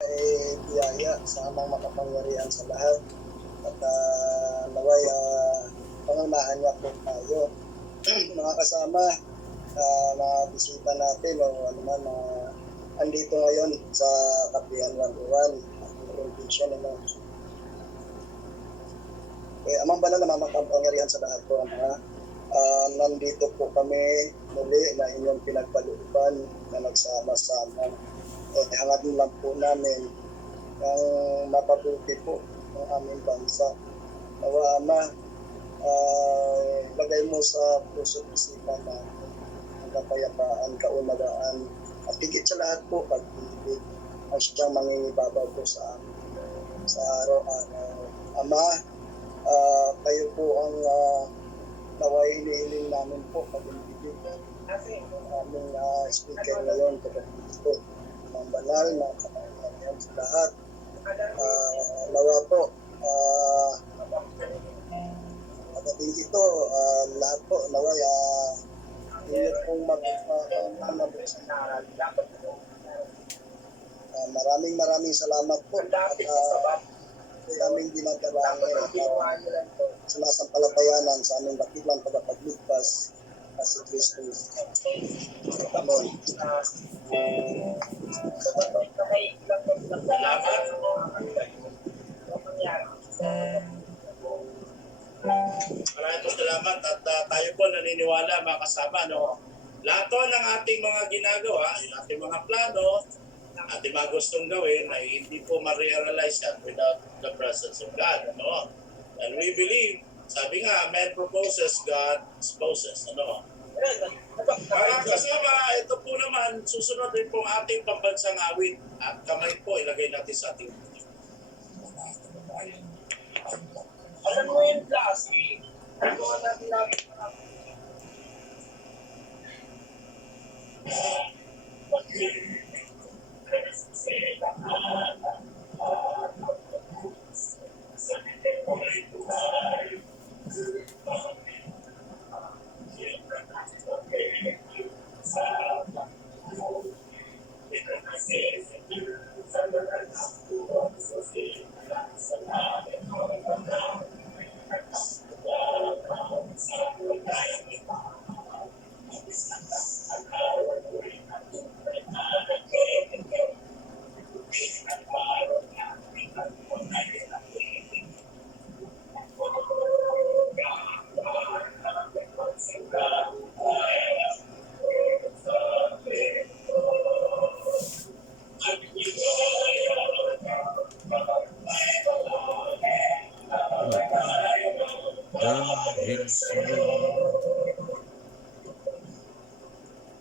biyaya sa amang makapangyarihan sa lahat at naway pangunahan niya po tayo. Mga kasama, mga bisita natin o ano man, andito ngayon sa Kapihan 101 at orientation ng amang banal na makapangyarihan sa lahat po, nandito po kami muli na inyong pinagpalooban na nagsama-sama. Hangad lang po namin ang mapabuti po ng aming bansa. Nawa Ama, lagay mo sa puso isipan natin ang kapayapaan, kaunawaan, at higit sa lahat po, pag-ibig ang siyang mangingibabaw po sa amin sa araw-araw. Ama, kayo po ang naway inihiling namin po pag-ibig aming speaker ngayon, pag-ibig ng banal na kapangyarihan sa lahat. Nawa po, pagdating ito, lahat po, naway, inyo pong magpapamabuksan. Maraming salamat po. At aming dinadalangin sa nasampalatayanan sa aming dakilang tagapagligtas na si Kristo. Amen. Maraming salamat at tayo po naniniwala mga kasama, no? Lahat ng ating mga ginagawa, yung ating mga plano, ating mga gustong gawin ay hindi po ma-realize yan without the presence of God, no? And we believe, sabi nga, man proposes, God disposes, ano? Mga kasama, ito po naman, susunod din po ating pambansang awit at kamay po ilagay natin sa ating alam mo yung klase, ano natin natin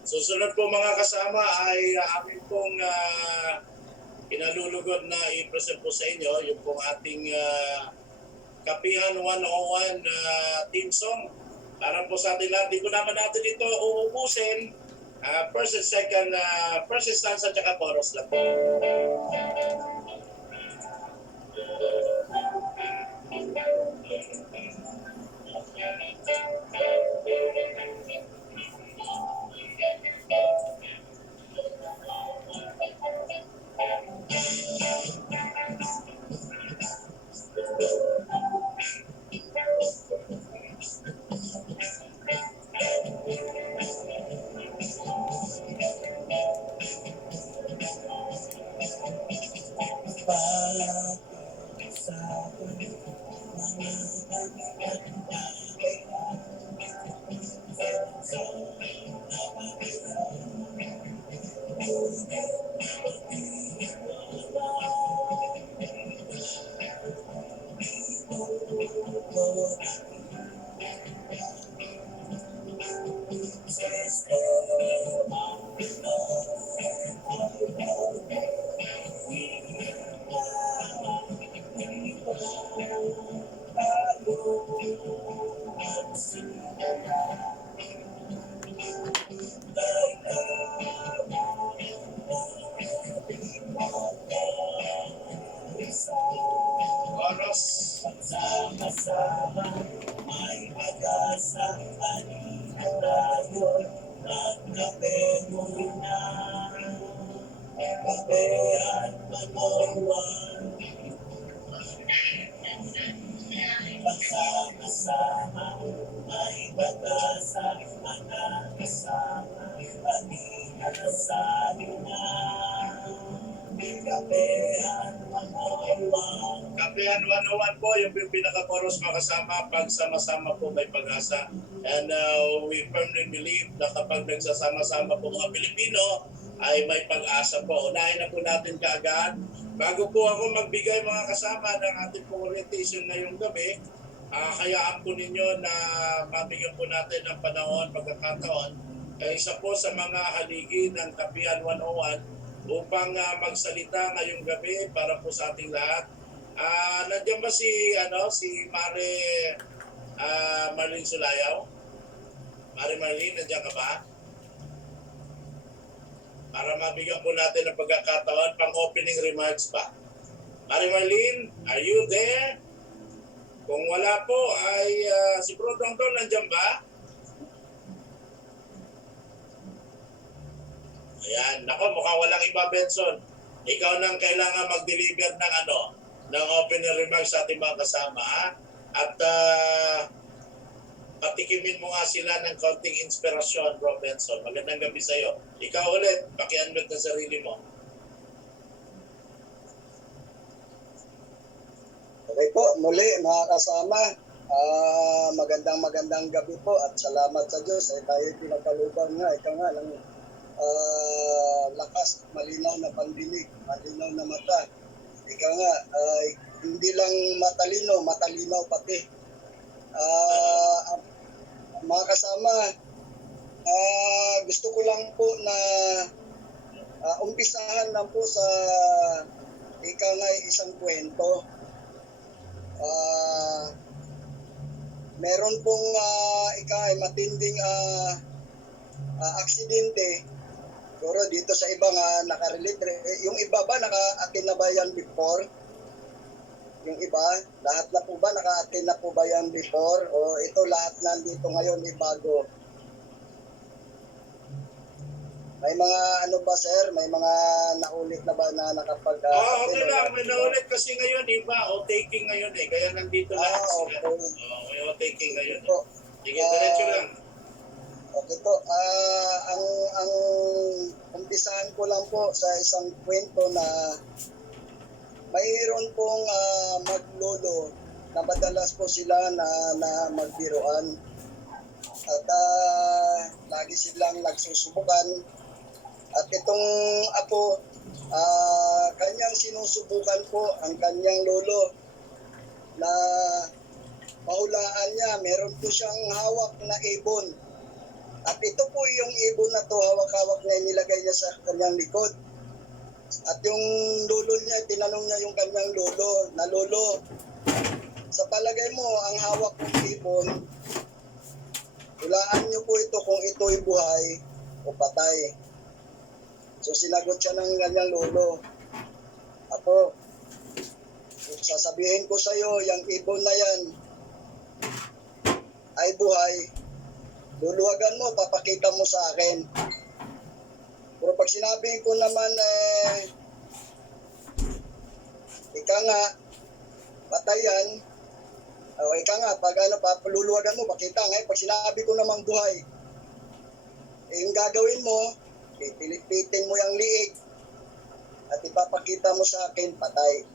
Susunod po mga kasama ay amin pong pinalulugod na i-present po sa inyo yung pong ating Kapihan 101 team song. Para po sa atin lahat, di ko naman natin ito uubusin. First and second, first stanza at saka chorus lang. Kapehan, Kapihan 101 po, yung pinaka-chorus makasama, pag sama-sama po may pag-asa. And we firmly believe na kapag nagsasama-sama po mga Pilipino, ay may pag-asa po. Unahin na po natin kaagad. Bago po ako magbigay mga kasama ng ating pong orientation ngayong gabi, hayaan po ninyo na mabigyan po natin ng panahon, pagkakataon, isa po sa mga haligi ng Kapihan 101 upang magsalita ngayong gabi para po sa ating lahat. Nandiyan ba si Mare Marlene Sulayaw? Mare Marlene, nandiyan ka ba? Para mabigyan po natin ng pagkakataon pang opening remarks ba. Mare Marlene, are you there? Kung wala po ay si Bro Dongdong nandiyan ba? Ayan, nako mukhang walang iba, Benson. Ikaw nang kailangan mag-deliver ng opening remarks sa ating mga kasama. At patikimin mo nga sila ng konting inspirasyon, Bro Benson. Magandang gabi sa iyo. Ikaw ulit, paki-unmute ng sarili mo. Okay po, muli mga kasama, magandang gabi po at salamat sa Diyos. Tayo pinagkalubang nga, ikaw nga ng lakas, malinaw na pandinig, malinaw na mata. Ikaw nga, hindi lang matalinaw pati. Mga kasama, gusto ko lang po na umpisahan lang po sa ikaw nga isang kwento. Meron pong matinding aksidente. Siguro dito sa iba nga nakarelate. Yung iba ba naka-attend na ba yan before? Yung iba, lahat na po ba naka-attend na po ba yan before? O ito lahat nandito ngayon bago? May mga ba sir? May mga naulit na ba na nakapag-attend? Okay lang. May naulit kasi ngayon iba. O-taking ngayon Kaya nandito lahat sila. Okay. May o-taking ngayon. Po. Sige, diretso lang. Okay po. Ang umpisahan ko lang po sa isang kwento na mayroon pong maglolo na madalas po sila na magbiruan. At lagi silang nagsusubukan. At itong apo, kanyang sinusubukan po ang kanyang lolo na mahulaan niya. Meron po siyang hawak na ibon. At ito po yung ibon na to, hawak-hawak niya, nilagay niya sa kanyang likod. At yung lolo niya, tinanong niya yung kanyang lolo, na lolo, sa palagay mo, ang hawak ng ibon, hulaan niyo po ito kung ito'y buhay o patay. So sinagot siya ng kanyang lolo, ako, sasabihin ko sa iyo, yung ibon na yan ay buhay, luluwagan mo, papakita mo sa akin. Pero pag sinabi ko naman, ika nga, patayan, o ika nga, pag papaluluwagan mo, pakita nga. Pag sinabi ko namang buhay, yung gagawin mo, pipilipitin mo yung liig, at ipapakita mo sa akin, patay.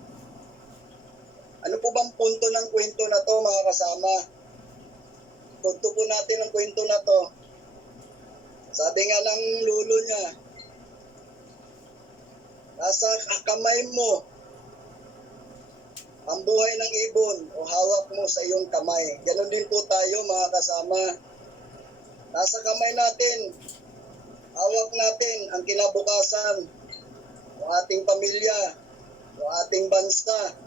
Ano po bang punto ng kwento na to, mga kasama? Punto po natin ang kwento na to. Sabi nga ng lolo niya, nasa kamay mo ang buhay ng ibon o hawak mo sa iyong kamay. Ganon din po tayo mga kasama. Nasa kamay natin, hawak natin ang kinabukasan ng ating pamilya, ng ating bansa.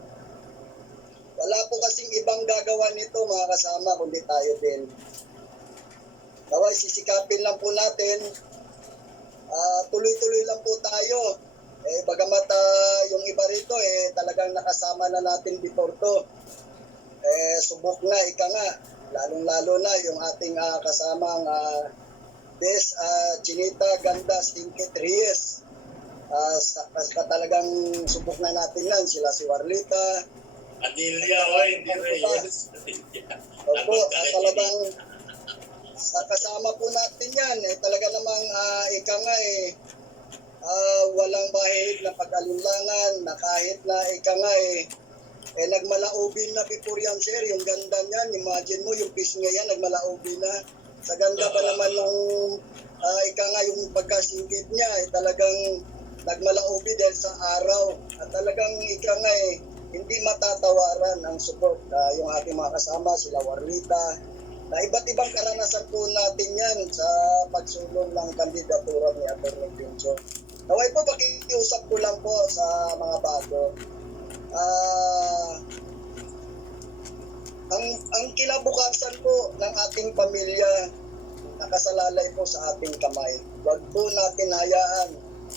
Wala po kasing ibang gagawa nito mga kasama kundi tayo din. Naway sisikapin lang po natin, tuloy-tuloy lang po tayo. Bagamat yung iba rito talagang nakasama na natin before to. Subok na, ika nga, lalong-lalo na yung ating kasamang Bes Chinita Ganda Stinket Reyes. Talagang subok na natin yan, sila si Warlita, Adilya, hindi Reyes. opo, talagang kasama po natin yan. Talaga namang ika nga walang bahid na pag-alinlangan na kahit na ika nga nagmalaobin na before yan, sir. Yung ganda niyan, imagine mo, yung piece niya yan, nagmalaobin na. Sa ganda pa naman ng ika nga yung pagkasingkit niya, talagang nagmalaobin dahil sa araw. At talagang ika nga hindi matatawaran ang support. Yung ating mga kasama, sila Warlita, na iba't ibang karanasan po natin yan sa pagsulong ng kandidatura ni Atty. Pincho. Naway po, pakiusap ko lang po sa mga bago. Ang kinabukasan po ng ating pamilya nakasalalay po sa ating kamay. Huwag po natin hayaan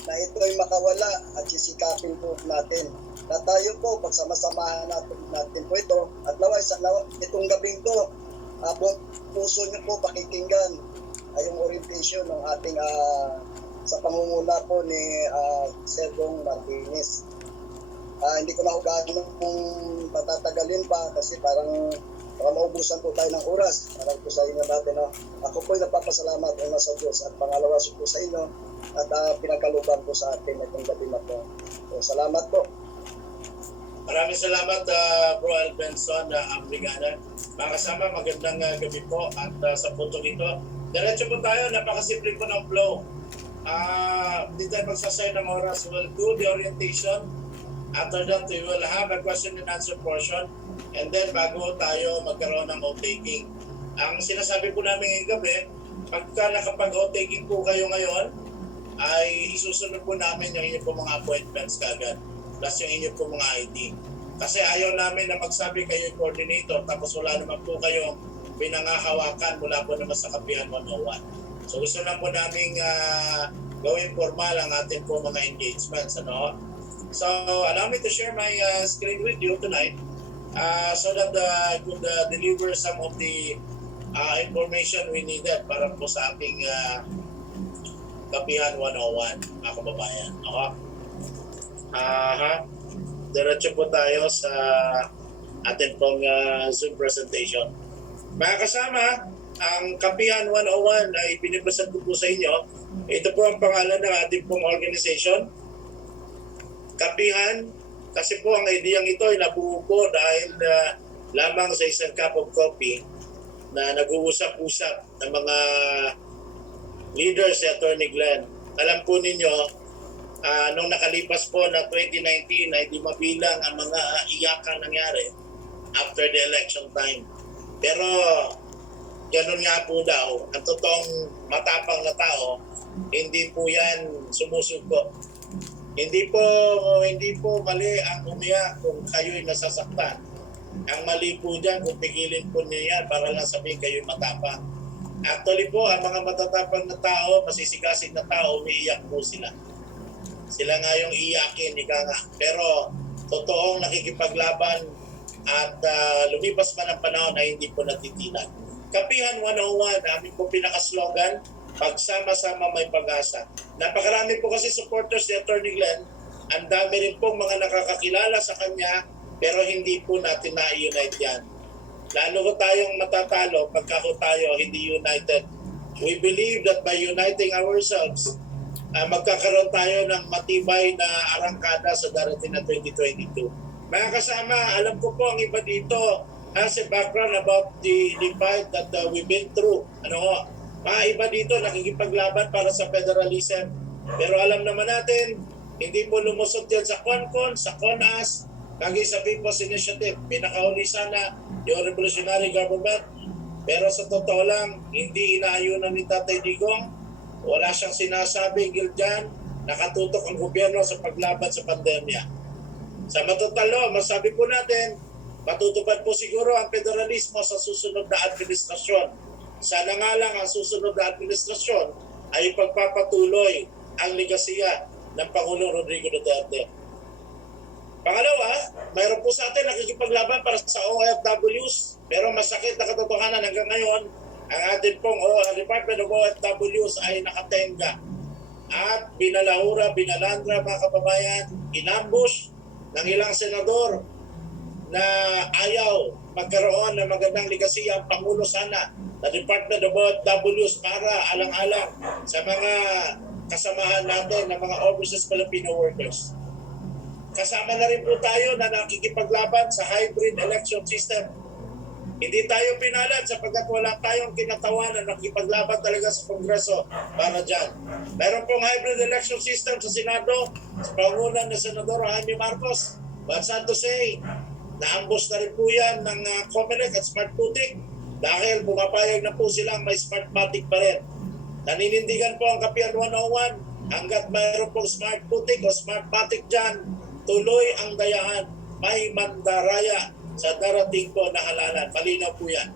na ito'y makawala at sisikapin po natin na tayo po pagsama-samahan natin po ito at naway sa itong gabing to puso niyo po pakikinggan yung orientation ng ating sa pangunguna po ni Sergong Martinez. Hindi ko na ugahan kung patatagalin pa kasi parang maubusan po tayo ng oras. Parang po sa inyo natin. Ako po'y nagpapasalamat una sa Diyos at pangalawa po sa inyo at pinagkaluban po sa atin itong gabi na po. So, salamat po. Maraming salamat, Bro Albenson Abrigana. Mga kasama, magandang gabi po at sa puntong ito. Diretso po tayo, napakasimple po ng flow. Hindi tayo magsasay ng oras. We'll do the orientation. After that, we will have a question and answer portion. And then, bago tayo magkaroon ng outtaking. Ang sinasabi po namin ngayong gabi, pagka nakapag-outtaking po kayo ngayon, ay isusunod po namin yung inyong po mga appointments kagad. Plus yung inyong po mga ID. Kasi ayaw namin na magsabi kayo yung coordinator tapos wala naman po kayong pinangahawakan mula po naman sa Kapihan 101. So gusto lang po namin gawin formal ang ating po mga engagements. Ano? So allow me to share my screen with you tonight so that I could deliver some of the information we needed para po sa ating Kapihan 101, mga kababayan. Diretso po tayo sa ating pong Zoom presentation. Mga kasama, ang Kapihan 101 na ipinipresent ko po sa inyo, ito po ang pangalan ng ating pong organization. Kapihan, kasi po ang ideyang ito ay nabuo po dahil lamang sa isang cup of coffee na nag-uusap-usap ng mga leaders si Atty. Glenn. Alam po ninyo, nung nakalipas po na 2019 ay di mabilang ang mga iyakang nangyari after the election time. Pero ganun nga po daw, ang totoong matapang na tao, hindi po yan sumusuko. Hindi po mali ang umiyak kung kayo'y nasasaktan. Ang mali po dyan kung pigilin po niya para lang sabihin kayo'y matapang. Actually po, ang mga matatapang na tao, masisigasig na tao, umiiyak po sila. Sila nga yung iyakin, ika nga. Pero totoong nakikipaglaban at lumipas man ang panahon na hindi po natitinag. Kapihan 101, aming po pinaka-slogan, pagsama-sama may pag-asa. Napakarami po kasi supporters ni Atty. Glenn. Ang dami rin pong mga nakakakilala sa kanya, pero hindi po natin na-unite yan. Lalo ko tayong matatalo pagka ko tayo hindi united. We believe that by uniting ourselves, magkakaroon tayo ng matibay na arangkada sa darating na 2022. Mga kasama, alam ko po ang iba dito has a background about the fight that we've been through. Mga iba dito nakikipaglaban para sa federalism. Pero alam naman natin, hindi po lumusot yan sa CONCON, sa CONAS, kagi sa People's Initiative. Pinakahuli sana yung revolutionary government. Pero sa totoo lang, hindi inaayunan ni Tatay Digong. Wala siyang sinasabi, Giljan, nakatutok ang gobyerno sa paglaban sa pandemya. Sa matatalo, masabi po natin, matutupad po siguro ang federalismo sa susunod na administrasyon. Sana nga lang ang susunod na administrasyon ay pagpapatuloy ang legasiya ng Pangulong Rodrigo Duterte. Pangalawa, mayroon po sa atin nakikipaglaban para sa OFWs, pero masakit na katotohanan hanggang ngayon, ang ating pong Department of OFWs ay nakatenga. At binalahura, binalandra mga kababayan, inambush ng ilang senador na ayaw magkaroon ng magandang legasiya ang Pangulo sana na Department of OFWs para alang-alang sa mga kasamahan natin ng mga overseas Filipino workers. Kasama na rin po tayo na nakikipaglaban sa hybrid election system. Hindi tayo pinalad sapagkat wala tayong kinatawan na nakipaglaban talaga sa Kongreso para dyan. Meron pong hybrid election system sa Senado, sa pangunan ng Senador Jaime Marcos. But sad to say, naambos na rin po yan ng COMELEC at Smartmatic dahil pumapayag na po silang may Smartmatic pa rin. Naninindigan po ang Kapihan 101 hanggat mayroon pong Smartmatic o Smartmatic dyan, tuloy ang dayaan, may mandaraya sa darating po na halalan. Malinaw po yan.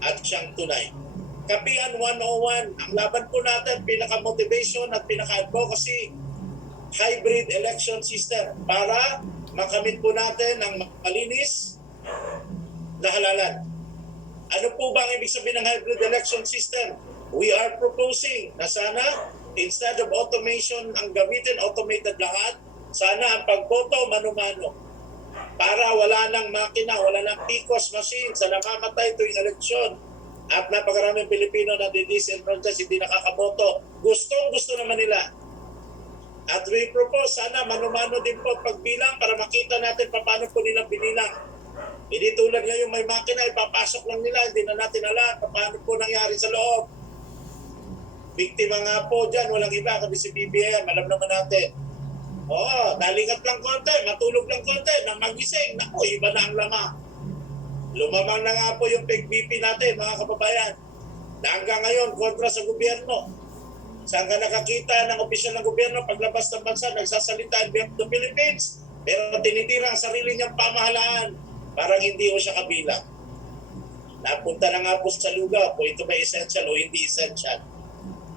At siyang tunay. Kapihan 101, ang laban po natin, pinaka-motivation at pinaka-advocacy, hybrid election system para makamit po natin ang malinis na halalan. Ano po ba ang ibig sabihin ng hybrid election system? We are proposing na sana, instead of automation, ang gamitin automated lahat, sana ang pagboto mano-mano. Para wala nang makina, wala nang PCOS machine sa namamatay tuwing eleksyon. At napakaraming Pilipino na disenfranchised, hindi nakakaboto. Gusto naman nila. At we propose, sana mano-mano din po pagbilang para makita natin paano po nilang binilang. Hindi tulad ngayon may makina, ipapasok lang nila, hindi na natin alam paano po nangyari sa loob. Biktima nga po dyan, walang iba kundi si BBM, alam naman natin. Nalingat lang konti, matulog lang konti, nang magising, naku, iba na ang lama. Lumamang na nga po yung PEG-BP natin, mga kababayan, na hanggang ngayon kontra sa gobyerno. Saan ka nakakita ng opisyal ng gobyerno paglabas ng bansa, nagsasalita in behalf of the Philippines, pero tinitira ang sarili niyang pamahalaan, parang hindi ko siya kabilang. Napunta na nga po sa lugar, po ito ba essential o hindi essential.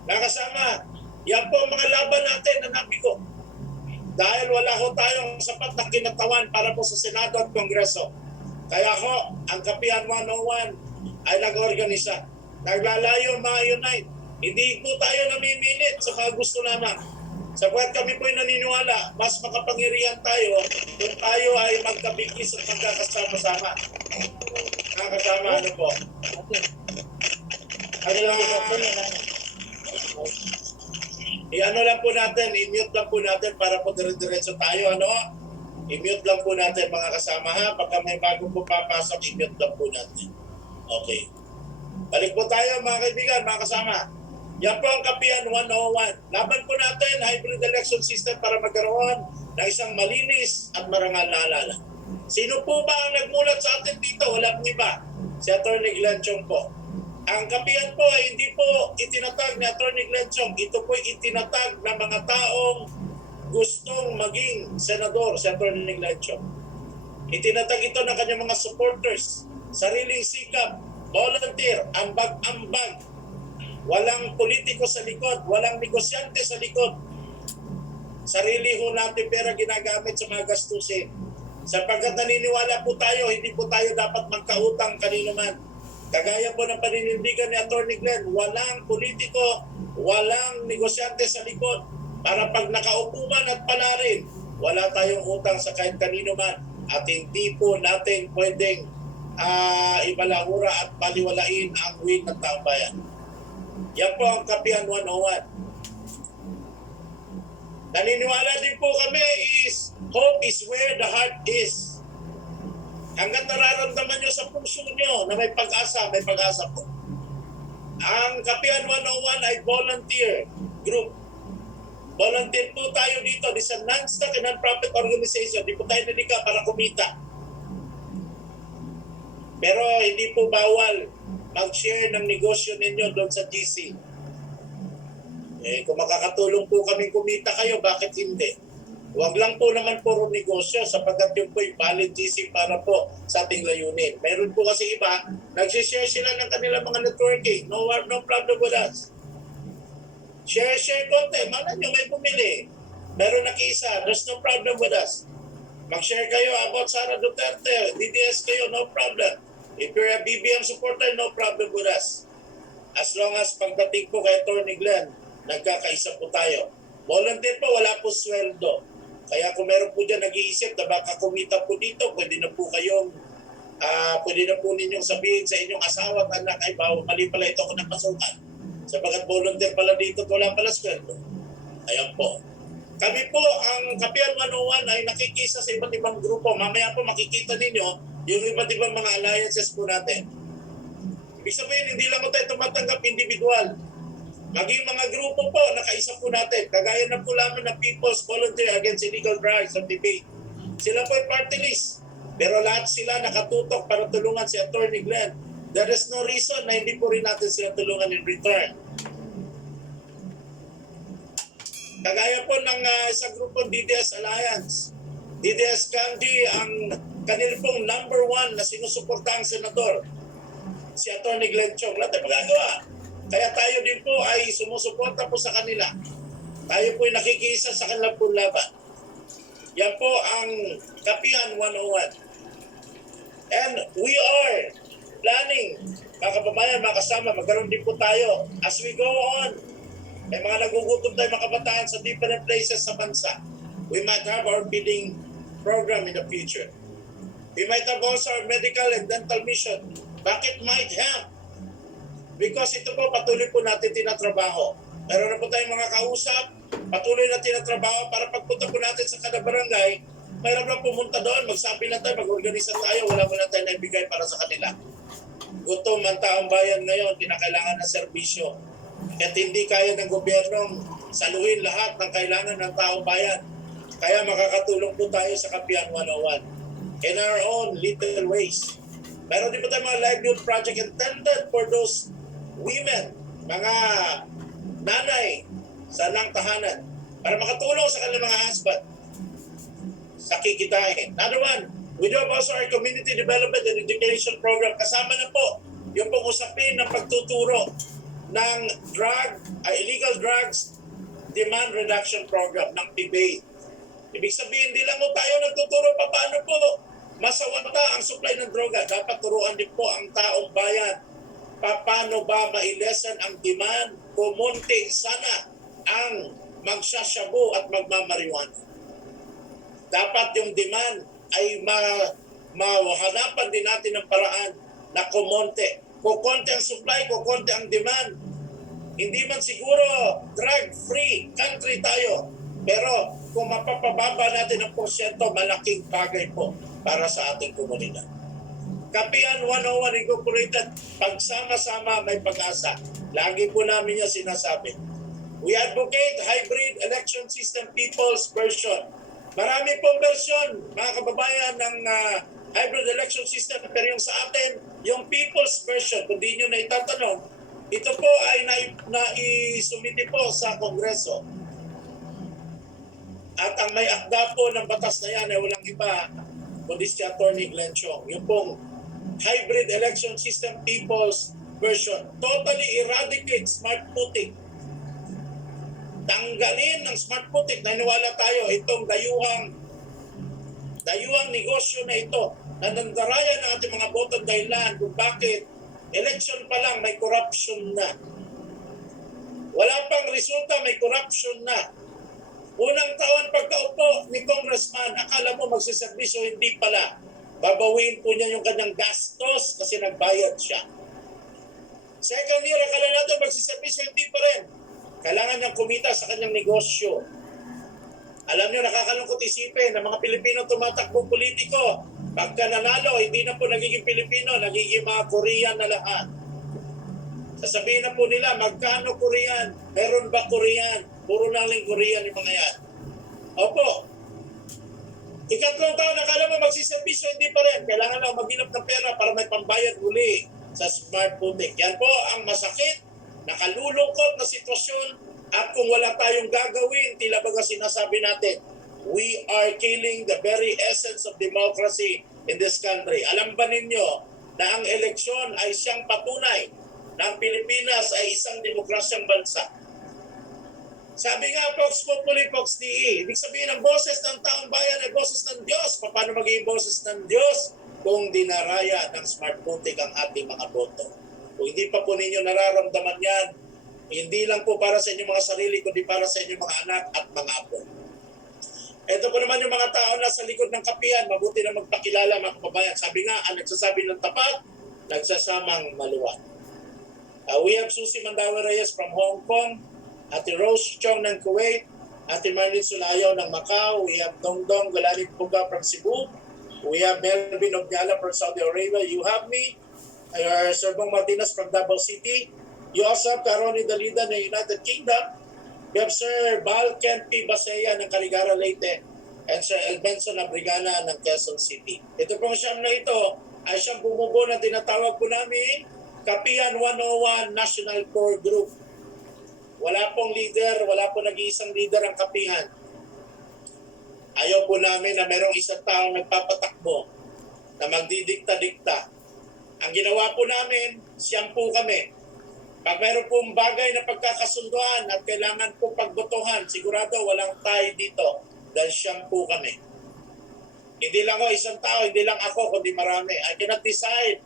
Nakasama, yan po ang mga laban natin na nabigo. Dahil wala ho tayong sapat na kinatawan para po sa Senado at Kongreso. Kaya ho, ang Kapihan 101 ay nag-organisa. Naglalayo mga unite. Hindi po tayo namimilit sa mga gusto lamang. Sapagkat kami po'y naniniwala, mas makapangyarihan tayo kung tayo ay magkabigis at magkakasama-sama. Nakakasama, ano po? I-ano lang po natin, i-mute lang po natin para po dire-diretso tayo, ano? I-mute lang po natin mga kasama ha. Pagka may bago po papasok, i-mute lang po natin. Okay. Balik po tayo mga kaibigan, mga kasama. Yan po ang Kapihan 101. Laban po natin, hybrid election system para magkaroon ng isang malinis at marangal na halalan. Sino po ba ang nagmulat sa atin dito? Wala pong iba. Si Atty. Glenn Chong po. Ang Kapihan po ay hindi po itinatag ni Atty. Glenn Chong. Ito po itinatag ng mga taong gustong maging senador, si Atty. Glenn Chong. Itinatag ito ng kanyang mga supporters. Sariling sikap, volunteer, ambag-ambag. Walang politiko sa likod, walang negosyante sa likod. Sarili ho natin pera ginagamit sa mga gastusin. Sapagkat naniniwala po tayo, hindi po tayo dapat magkautang kanino man. Kagaya po ng paninindigan ni Atty. Glenn, walang politiko, walang negosyante sa likod. Para pag nakaupo man at palarin, wala tayong utang sa kahit kanino man. At hindi po natin pwedeng ibalahura at baliwalain ang win ng taong bayan. Yan po ang Kapihan 101. Naniniwala din po kami is hope is where the heart is. Hanggang nararamdaman nyo sa puso nyo na may pag-asa po. Ang Kapihan 101 ay volunteer group. Volunteer po tayo dito. This is a non-stock and non-profit organization. Di po tayo nalika para kumita. Pero hindi po bawal mag-share ng negosyo ninyo doon sa GC. Kung makakatulong po kami kumita kayo, bakit hindi? Huwag lang po naman puro negosyo sapagkat yun po yung valid GC para po sa ating layunin. Meron po kasi iba, nagsishare sila ng kanilang mga networking. No problem with us. Share konti. Malan nyo may pumili. Meron nakiisa. There's no problem with us. Mag-share kayo about Sara Duterte. DDS kayo, no problem. If you're a BBM supporter, no problem with us. As long as pagdating po kay Atty. Glenn, nagkakaisa po tayo. Volunteer po, wala po sweldo. Kaya kung meron po dyan nag-iisip na baka kumita po dito, pwede na po ninyong sabihin sa inyong asawa at anak, ay mali pala ito ako napasukan. Sapagat volunteer pala dito at wala pala sweldo. Ayan po. Kami po, ang Kapihan 101 ay nakikisa sa iba't ibang grupo. Mamaya po makikita ninyo yung iba't ibang mga alliances po natin. Ibig sabihin, hindi lang po tayo tumatanggap individual. Maging mga grupo po, nakaisa po natin. Kagaya na po lamang ng People's Volunteer Against Illegal Drugs and Debate. Sila po ay party list. Pero lahat sila nakatutok para tulungan si Atty. Glenn. There is no reason na hindi po rin natin sila tulungan in return. Kagaya po ng isang grupong DDS Alliance. DDS Candy, ang kanil pong number 1 na sinusuportahang senador, si Atty. Glenn Chong. Lahat ay magagawa. Kaya tayo din po ay sumusuporta po sa kanila. Tayo po ay nakikiisa sa kanilang pong laban. Yan po ang Kapihan 101. And we are planning, mga kababayan, mga kasama, magkaroon din po tayo as we go on. May mga nagugutom tayo mga kabataan sa different places sa bansa. We might have our feeding program in the future. We might have also our medical and dental mission. Bakit might have? Because ito po patuloy po natin tinatrabaho. Meron na po tayong mga kausap, patuloy na tinatrabaho para pagpunta po natin sa kada barangay, mayroon lang pumunta doon, magsabi lang tayo, mag-organisa tayo, wala mo na tayo naibigay para sa kanila. Gutom ang taong bayan ngayon, kinakailangan ng serbisyo. At hindi kaya ng gobyernong saluhin lahat ng kailangan ng taong bayan. Kaya makakatulong po tayo sa Kapihan 101 in our own little ways. Meron din po tayo mga livelihood project intended for those women, mga nanay sa nang tahanan para makatulong sa kanilang mga husband sa kikitain. Another one, we do have also our community development and education program. Kasama na po yung pong usapin ng pagtuturo ng illegal drugs demand reduction program ng PBAID. Ibig sabihin, hindi lang mo tayo nagtuturo pa paano po masawata ang supply ng droga. Dapat turuan din po ang taong bayan paano ba mailesen ang demand, kumunti sana ang magsasyabu at magmamariwana. Dapat yung demand ay mahanapan din natin ng paraan na kumonte. Kukonti ang supply, kukonti ang demand. Hindi man siguro drug-free country tayo, pero kung mapapababa natin ang porsyento, malaking bagay po para sa ating komunidad. Kapihan 101 Incorporated, pagsama-sama may pag-asa. Lagi po namin yung sinasabi. We advocate hybrid election system people's version. Marami pong version, mga kababayan, ng hybrid election system. Pero yung sa atin, yung people's version, kung di nyo na itatanong, ito po ay naisumiti po sa Kongreso. At ang may akda po ng batas na yan ay walang iba kundi si Atty. Glenn Chong. Yung pong hybrid election system people's version. Totally eradicate smart voting. Tanggalin ng smart voting. Naniwala tayo itong dayuhang negosyo na ito na nandaraya ng ating mga botong dahilan kung bakit election pa lang may corruption na. Wala pang resulta, may corruption na. Unang taon pagkaupo ni Congressman, akala mo magsiservisyo, hindi pala. Babawiin po niya yung kanyang gastos kasi nagbayad siya. Second year, akala natin magsiservisyo, hindi pa rin. Kailangan niyang kumita sa kanyang negosyo. Alam niyo, nakakalungkot isipin na mga Pilipino tumatakbong politiko. Pagka nanalo, hindi na po nagiging Pilipino, nagiging mga Korean na lahat. Sasabihin na po nila, magkano Korean? Meron ba Korean? Puro naling Korean yung mga yan. Opo. Ikatlong taon, nakala mo magsiservisyo, hindi pa rin. Kailangan lang maghinap ng pera para may pambayad uli sa smart voting. Yan po ang masakit, nakalulungkot na sitwasyon at kung wala tayong gagawin, tila baga sinasabi natin, we are killing the very essence of democracy in this country. Alam ba ninyo na ang eleksyon ay siyang patunay na ang Pilipinas ay isang demokrasyang bansa? Sabi nga, Fox Populi, Fox DE, ibig sabihin ang boses ng taong bayan ay boses ng Diyos. Paano magiging boses ng Diyos kung dinaraya ng smart voting ang ating mga boto? Kung hindi pa po ninyo nararamdaman yan, hindi lang po para sa inyong mga sarili, kundi para sa inyong mga anak at mga apo. Ito po naman yung mga tao na sa likod ng kapihan, mabuti na magpakilala mga kababayan. Sabi nga, ang nagsasabi ng tapat, nagsasamang maluwag. We have Susie Mandawi Reyes from Hong Kong, Ate Rose Chong ng Kuwait, Ate Marlene Sulayaw ng Macau. We have Dongdong Galanit Puga from Cebu. We have Melvin Ognala from Saudi Arabia. You have me. Serbong Martinez from Davao City. You also have Caroni Dalida ng United Kingdom. We have Sir Bal Ken P. Basaya ng Caligara Leyte and Sir Elbenson Abrigana ng Quezon City. Ito pong siyam na ito ay siyang bumubuo na tinatawag po namin Kapihan 101 National Core Group. Wala pong leader, wala pong nag-iisang leader ang kapihan. Ayaw po namin na merong isang taong nagpapatakbo na magdidikta-dikta. Ang ginawa po namin, siyam po kami. Pag meron pong bagay na pagkakasunduan at kailangan pong pagbotohan, sigurado walang tayo dito dahil siyam po kami. Hindi lang ako isang tao, hindi lang ako, kundi marami. I cannot decide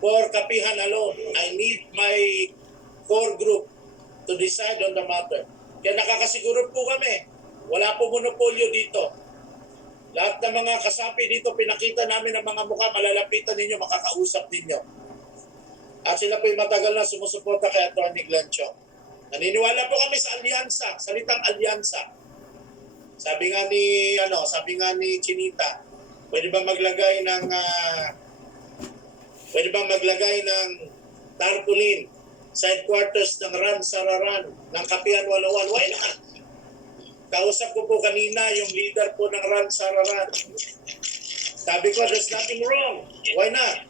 for kapihan alone. I need my core group to decide on the matter. Kaya nakakasiguro po kami, wala po monopolyo dito. Lahat ng mga kasapi dito, pinakita namin ang mga mukha, malalapitan ninyo, makakausap ninyo. At sila po yung matagal na sumusuporta kay Atty. Glenn Chong. Naniniwala po kami sa alyansa, salitang alyansa. Sabi nga ni Chinita, pwede ba maglagay ng tarpaulin sa headquarters ng RAN Sararan ng Kapihan 101? Why not? Kausap ko po kanina yung leader po ng RAN Sararan. Sabi ko, there's nothing wrong. Why not?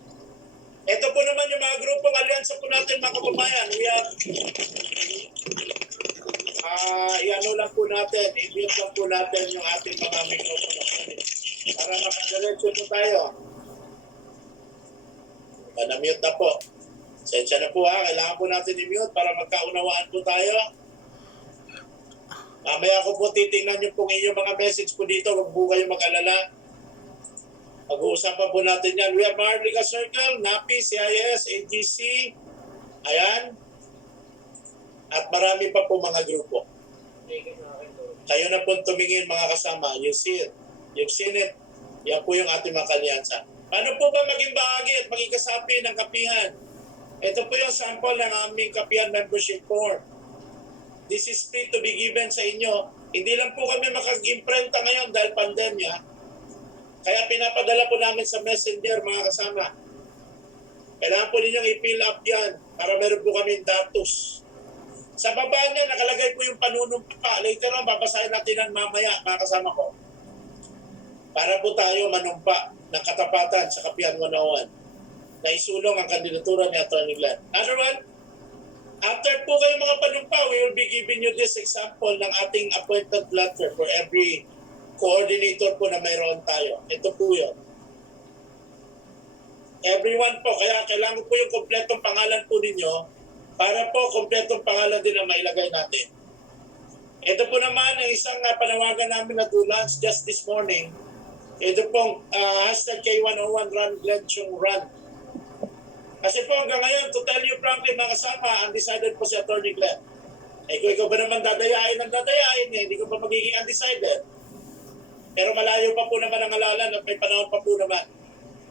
Ito po naman yung mga grupong alyansa po natin, mga kababayan. We have, i-ano lang po natin, i-mute lang po natin yung ating mga mikropono. Para makadiretso po tayo. Na-mute na po. Sensya na po ha, kailangan po natin i-mute para magkaunawaan po tayo. Mamaya ko po titingnan yung pong inyong mga message po dito, huwag po kayong mag-alala. Pag-uusapan po natin yan. We have Maharlika Circle, NAPI, CIS, AGC, ayan. At marami pa po mga grupo. Kayo na po tumingin mga kasama, yung SEAT, yung Senate, yan po yung ating mga kalyansa. Paano po ba maging bahagi at maging kasapi ng kapihan? Ito po yung sample ng aming kapihan membership form. This is free to be given sa inyo. Hindi lang po kami makag-imprenta ngayon dahil pandemya. Kaya pinapadala po namin sa messenger mga kasama. Kailangan po ninyong i-fill up yan para meron po kami datos. Sa baba niya nakalagay po yung panunumpa. Later on, babasahin natin yan mamaya mga kasama ko. Para po tayo manumpa ng katapatan sa Kapihan 101 na isulong ang kandidatura ni Atty. Glenn. Another one, after po kayo mga panumpa, we will be giving you this example ng ating appointment letter for every coordinator po na mayroon tayo. Ito po yun. Everyone po, kaya kailangan po yung kompletong pangalan po ninyo para po kompletong pangalan din ang mailagay natin. Ito po naman ang isang panawagan namin na lunch just this morning. Ito pong hashtag K101 Run Glenn Chong Run. Kasi po hanggang ngayon, to tell you frankly mga kasama, undecided po si Atty. Glenn. Kung ikaw ba naman dadayain, hindi ko pa magiging undecided. Pero malayo pa po naman ang halalan at may panahon pa po naman.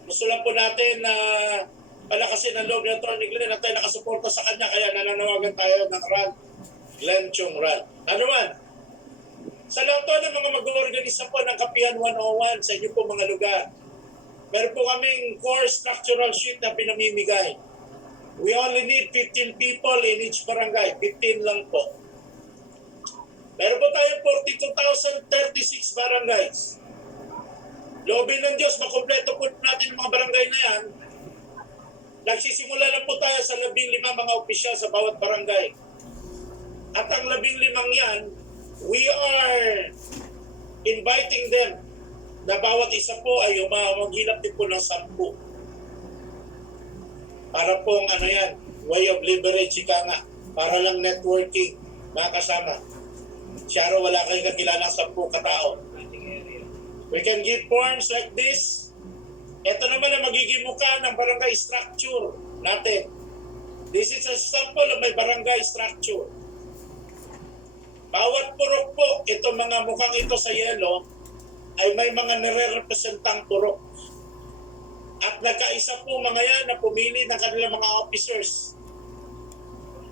Gusto lang po natin na palakasin ang loob ni Atty. Glenn at tayo nakasuporta sa kanya kaya nananawagan tayo ng Run, Glenn Chong Run. Ano man? Sa lahat po ng mga mag-organisa po ng Kapihan 101 sa inyo po mga lugar, meron po kaming core structural sheet na pinamimigay. We only need 15 people in each barangay. 15 lang po. Meron po tayong 42,036 barangays. Loobin ng Diyos, makompleto po natin ang mga barangay na yan. Nagsisimula lang po tayo sa 15 mga opisyal sa bawat barangay. At ang 15 yan, we are inviting them na bawat isa po ay maghilap din po ng 10. Para pong way of leverage ika nga. Para lang networking, mga kasama. Siyaro, wala kayong kakilala sa 10 katao. We can give forms like this. Ito naman ang magiging mukha ng barangay structure natin. This is a sample of my barangay structure. Bawat purok po, itong mga mukhang ito sa yellow, ay may mga nire-representang purok. At nagkaisa po mga yan na pumili ng kanilang mga officers.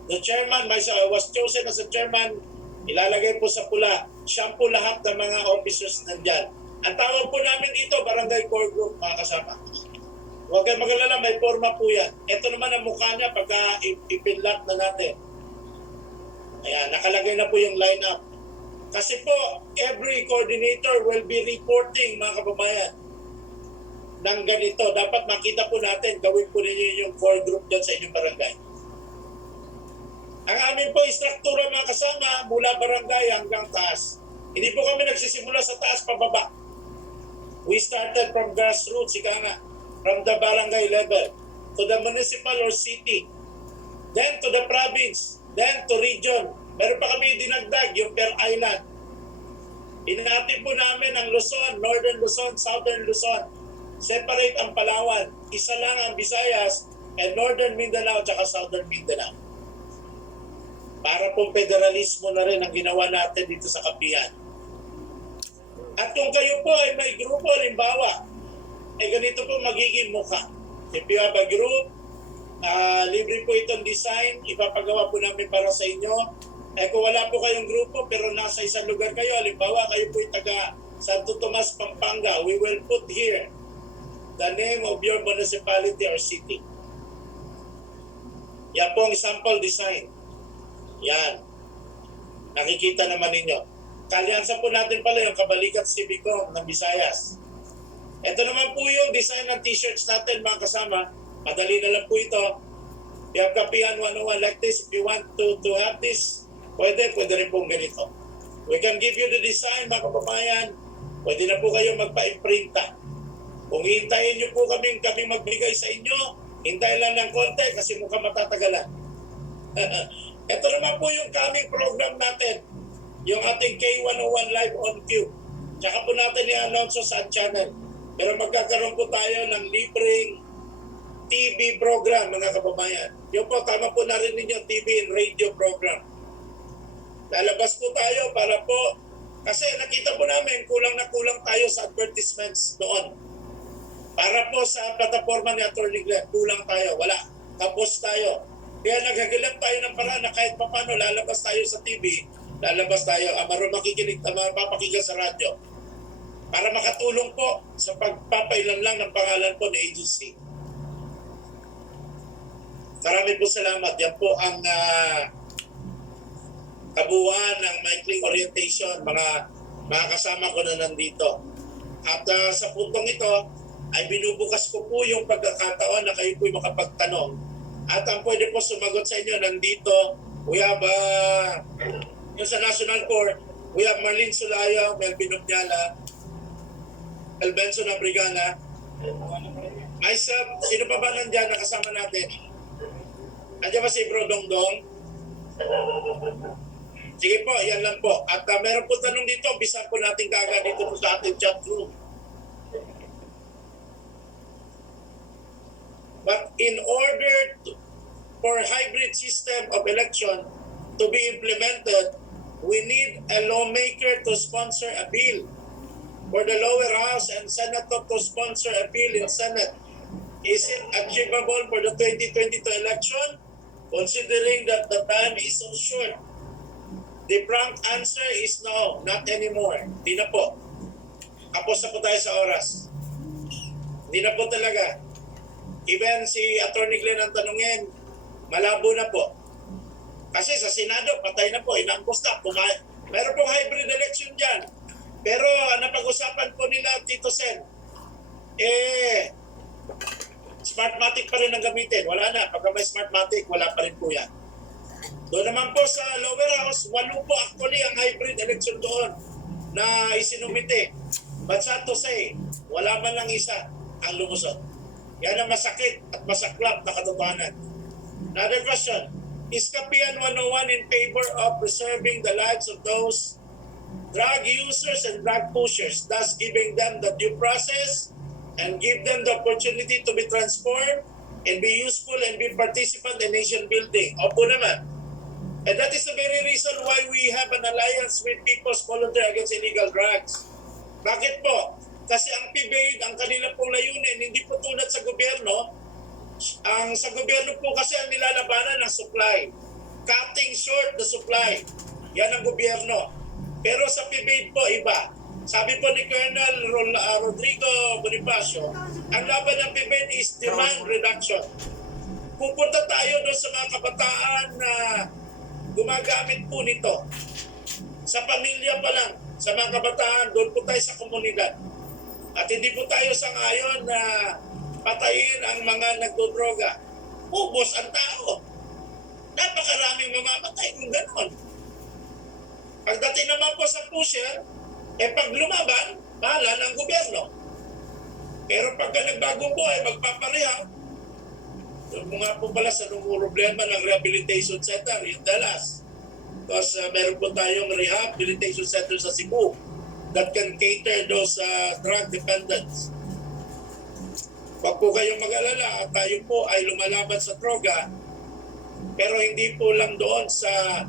The chairman, myself, I was chosen as a chairman. Ilalagay po sa pula, siya po lahat ng mga officers nandyan. Ang tawag po namin dito, Barangay Core Group, mga kasama. Huwag kayo mag-alala, may forma po yan. Ito naman ang mukha niya pagka ipinlock na natin. Ayan, nakalagay na po yung lineup. Kasi po, every coordinator will be reporting, mga kababayan, ng ganito. Dapat makita po natin, gawin po ninyo yung core group dyan sa inyong barangay. Ang amin po istruktura, mga kasama, mula barangay hanggang taas. Hindi po kami nagsisimula sa taas pababa. We started from grassroots, ika nga, from the barangay level to the municipal or city, then to the province, then to region. Meron pa kami dinagdag, yung per island. Inati po namin ang Luzon, Northern Luzon, Southern Luzon. Separate ang Palawan. Isa lang ang Visayas and Northern Mindanao at Southern Mindanao. Para pong federalismo na rin ang ginawa natin dito sa Kapihan. At kung kayo po ay may grupo, halimbawa, ganito po magiging mukha. If you have a group, libre po itong design, ipapagawa po namin para sa inyo. Kung wala po kayong grupo pero nasa isang lugar kayo, halimbawa kayo po yung taga Santo Tomas, Pampanga, we will put here the name of your municipality or city. Yan po ang sample design. Yan. Nakikita naman ninyo. Kalyansa po natin pala yung Kabalikat Civicom ng Visayas. Ito naman po yung design ng t-shirts natin, mga kasama. Madali na lang po ito. You have Kapihan 101 like this. If you want to have this, pwede rin pong ganito. We can give you the design, mga kababayan. Pwede na po kayo magpa-imprinta. Kung hintayin nyo po kami magbigay sa inyo, hintayin lang ng konti kasi mukhang matatagalan. Ito naman po yung coming program natin, yung ating K101 Live on Cue. Tsaka po natin i-announce sa channel. Pero magkakaroon po tayo ng libreng TV program, mga kababayan. Yung po, tama po na rin ninyo, TV and radio program. Lalabas po tayo para po, kasi nakita po namin, kulang na kulang tayo sa advertisements noon. Para po sa plataforma ni Atty. Glenn, kulang tayo, wala. Tapos tayo. Kaya naghagilap tayo ng paraan na kahit papano lalabas tayo sa TV, lalabas tayo, makikinig, mapapakinggan sa radyo. Para makatulong po sa pagpapailan lang ng pangalan po ng agency. Marami po salamat. Yan po ang kabuuan ng maikling orientation, mga kasama ko na nandito. At sa puntong ito, ay binubukas ko po yung pagkakataon na kayo po'y makapagtanong. At ang pwede po sumagot sa inyo, nandito, we have, yung sa National Court, we have Marlene Sulayo, Melvin Obyala, Elbenson Abrigana, myself, sino pa ba nandyan na kasama natin? Andiyan ba si Bro Dongdong? Sige po, yan lang po. At meron po tanong dito, bisa po natin kaagad dito po sa ating chat room. But in order for hybrid system of election to be implemented, we need a lawmaker to sponsor a bill. For the lower house and senator to sponsor a bill in Senate. Is it achievable for the 2022 election? Considering that the time is so short. The prompt answer is no, not anymore. Di na po. Kapos na po tayo sa oras. Di na po talaga. Even si Atty. Glenn ang tanungin, malabo na po. Kasi sa Senado, patay na po, inampos na. Meron pong hybrid election dyan. Pero napag-usapan po nila, Tito Sen, Smartmatic pa rin ang gamitin. Wala na. Pagka may Smartmatic, wala pa rin po yan. Doon naman po sa lower house, 8 po actually ang hybrid election doon na isinumite. But sad to say, wala man lang isa ang lumusot. Yan ang masakit at masaklap na katotohanan. Another question, is Kapihan 101 in favor of preserving the lives of those drug users and drug pushers, thus giving them the due process and give them the opportunity to be transformed and be useful and be participant in nation building? Opo naman. And that is the very reason why we have an alliance with People's Volunteer Against Illegal Drugs. Bakit po? Kasi ang PBAID, ang kanila pong layunin, hindi po tulad sa gobyerno. Sa gobyerno po kasi ang nilalabanan ng supply. Cutting short the supply. Yan ang gobyerno. Pero sa PBAID po, iba. Sabi po ni Colonel Rodrigo Bonifacio, ang laban ng PBAID is demand reduction. Pupunta tayo doon sa mga kabataan na gumagamit po nito. Sa pamilya pa lang, sa mga kabataan, doon po tayo sa komunidad. At hindi po tayo sangayon na patayin ang mga nagdodroga. Ubos ang tao. Napakaraming mamamatay kung ganon. Pagdating naman po sa pusher, pag lumaban, bahala ng gobyerno. Pero pagka nagbagong buhay, magpapareha. So, nga po pala sa problema ng rehabilitation center, yung Dallas. Because meron po tayong rehabilitation center sa Cebu that can cater those drug dependents. Huwag po kayong mag-alala at tayo po ay lumalaban sa droga, pero hindi po lang doon sa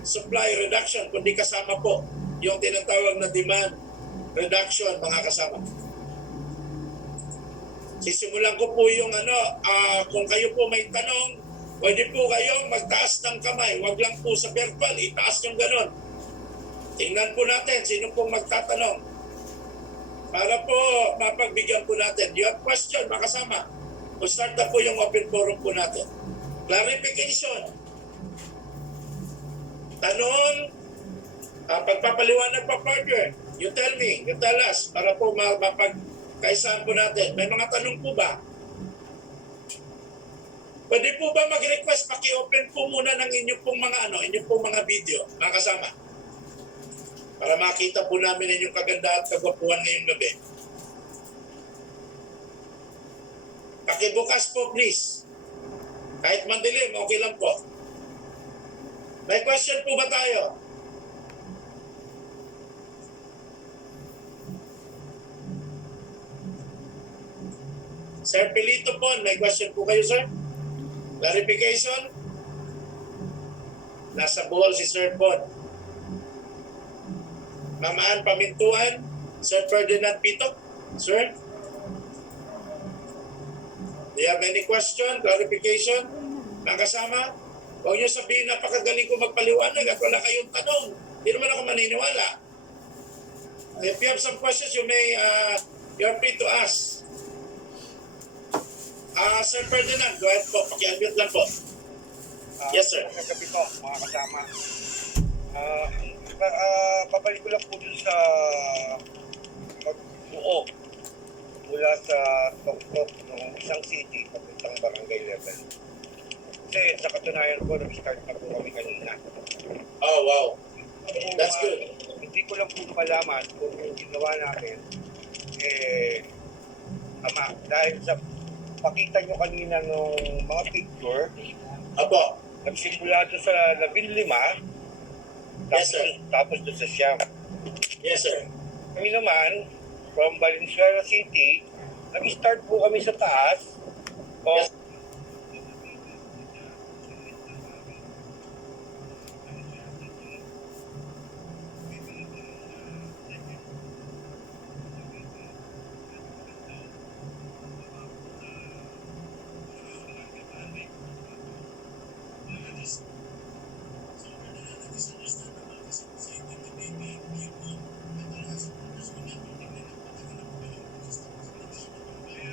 supply reduction, kundi kasama po yung tinatawag na demand reduction, mga kasama. Sisimulan ko po yung kung kayo po may tanong, pwede po kayong magtaas ng kamay. Huwag lang po sa verbal, itaas yung ganon. Tingnan po natin sino pong magtatanong. Para po mapagbigyan po natin. You have question, makasama. O start na po yung open forum po natin. Clarification. Tanong, pagpapaliwanag pa partner, you tell me, you tell us, para po mapagkaisahan po natin. May mga tanong po ba? Pwede po ba mag-request, paki-open po muna ng inyong pong inyong pong mga video, mga kasama. Para makita po namin inyong kaganda at kagwapuhan ngayong gabi. Pakibukas po please. Kahit mandilim, okay lang po. May question po ba tayo? Sir Pilito po, may question po kayo, sir? Clarification? Nasa buhol si Sir Pon. Mamaan Pamintuan, Sir Ferdinand Pito. Sir? Do you have any question, clarification? Mga kasama? Huwag niyo sabihin napakagaling ko magpaliwanag at wala kayong tanong. Hindi naman ako maniniwala. If you have some questions, you're free to ask. Sir Ferdinand, go ahead po. Paki-unmute lang po. Yes, sir. Magandang gabi po, mga kasama. Pabalik ko lang po dun sa pagbuo mula sa Toktok ng isang city papuntang barangay level. Kasi sa katunayan po, nag-start na po kami kanina. Oh, wow. That's good. Hindi ko lang po malaman kung yung ginawa namin, dahil sa pakita nyo kanina ng mga picture, Apo. nagsimula doon sa 15, Yes, sir. tapos doon sa Siam. Yes, sir. Kami naman, from Valenzuela City, nag-start po kami sa taas. Yes.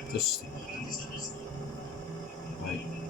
Testing. Right.